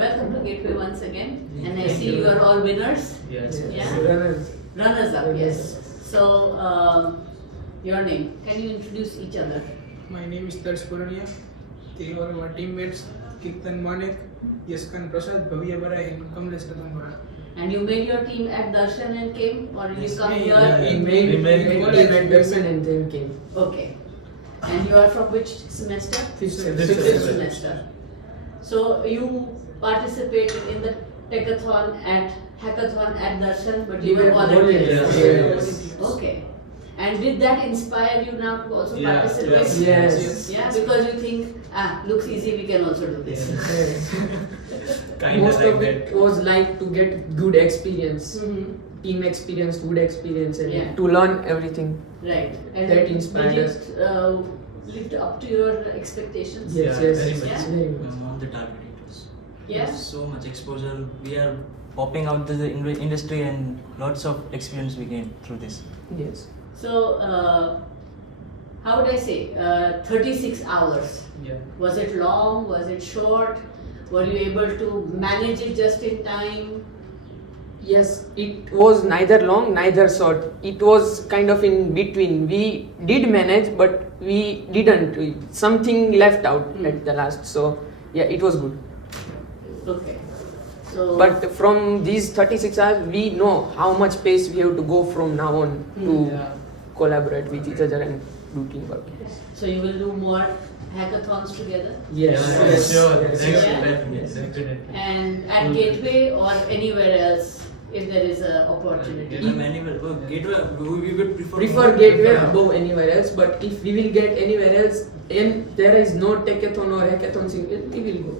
Welcome to Gateway once again. And I see you are all winners. Yes. Yeah? Runners up, yes. So, your name. Can you introduce each other? My name is Darshan University. They are my teammates Kirtan Manek, Yaskan Prasad, Bhavya Barai, and Kamlesh Ratambara. And you made your team at Darshan and came, or did you come here? We made Darshan and then came. Okay. And you are from which semester? Fifth Fifth semester. So you participated in the hackathon at Darshan, but you were volunteers. Yes. Okay. And did that inspire you now to also Yeah, participate? yes. Yeah, because you think, looks easy, we can also do this. Most of it was like to get good experience, team experience, good experience, and to learn everything. Right. And That inspired did us. it lived up to your expectations? Yes, Yeah, yes, very much. Yeah? very much. On the target it was. Yeah? So much exposure. We are popping out the industry and lots of experience we gained through this. Yes. So, how would I say, 36 hours. Yeah. Was it long? Was it short? Were you able to manage it just in time? Yes, it was neither long, neither short. It was kind of in between. We did manage, but we didn't. Something left out at the last. So, yeah, it was good. Okay. So, But from these 36 hours, we know how much pace we have to go from now on to collaborate with each other and do teamwork. so you will do more hackathons together? Yes, Sure. yes. Thanks. Yeah. Definitely. And at Gateway or anywhere else, if there is an opportunity? Gateway, we would Prefer Gateway above anywhere else, but if we will get anywhere else and there is no hackathon or hackathon single, we will go.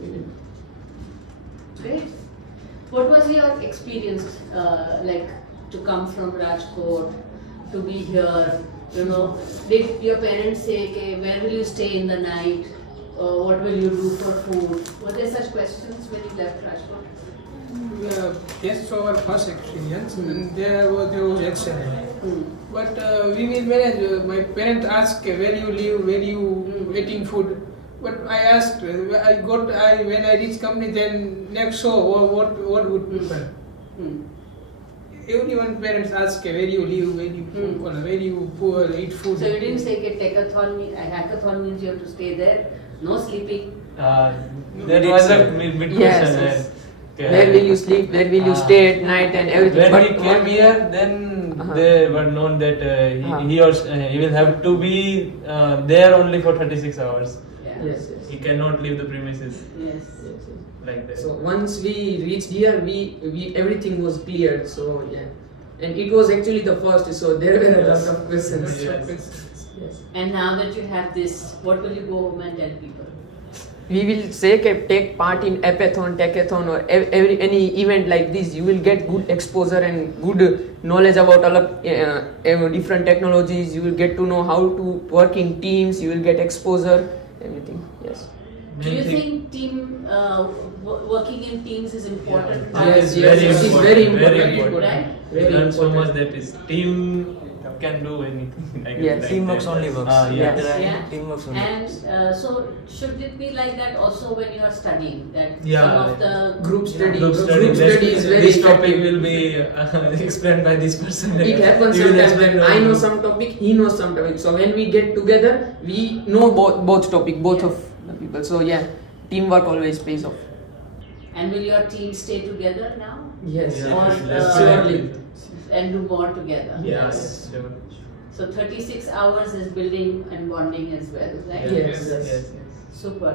Great. What was your experience like to come from Rajkot, to be here? You know, did your parents say, okay, where will you stay in the night? What will you do for food? Were there such questions when you left Rajkot? Yes, our first experience, and there was excellent. But we will manage. My parents asked where you live, where you eating food. But I asked, when I reach company, then next show, what would happen? Everyone parents ask where you live, where you eat food. So you didn't say that hackathon means you have to stay there, no sleeping. That was a big Yes, question. yes. Where will you sleep? Where will you stay at night and everything? When he came here, then they were known that he will have to be there only for 36 hours. Yeah. Yes, He cannot leave the premises Yes. like that. So once we reached here, we everything was cleared. So yeah, and it was actually the first. So there were a lot of questions. Yes. And now that you have this, what will you go home and tell people? We will say take part in hackathon, techathon, or any event like this. You will get good exposure and good knowledge about all of different technologies. You will get to know how to work in teams. You will get exposure, everything. Yes. Do you think working in teams is important? Yes, Very it is important. very Very important. important. Right? We Very learn so important. much that is team can do anything. Yes. Teamwork only works. Yes. Yeah. Teamwork only. And so should it be like that also when you are studying? That Yeah. some of the Group study. Group study. Group study is very This topic effective. will be explained by this person. It happens He will sometimes explain when to I know you. some topic, he knows some topic. So when we get together, we know both topic, both of the people. So yeah, teamwork always pays off. And will your team stay together now? Yes, Yeah. Or surely. and do more together? Yes. Sure. So 36 hours is building and bonding as well, right? Yes. Yes. Super.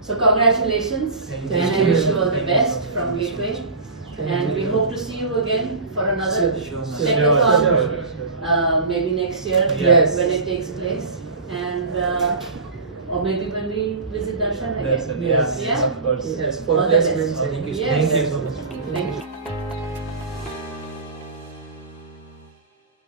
So congratulations, Thank and I you. wish you all the best from Gateway. And we hope to see you again for another Sure. hackathon, maybe next year Yes. when it takes place, and or maybe when we visit Darshan again. Yes. Yes. Yeah? Of course. Yes, for All the best. placements. Thank you. Yes. Thank you so much. Thank you.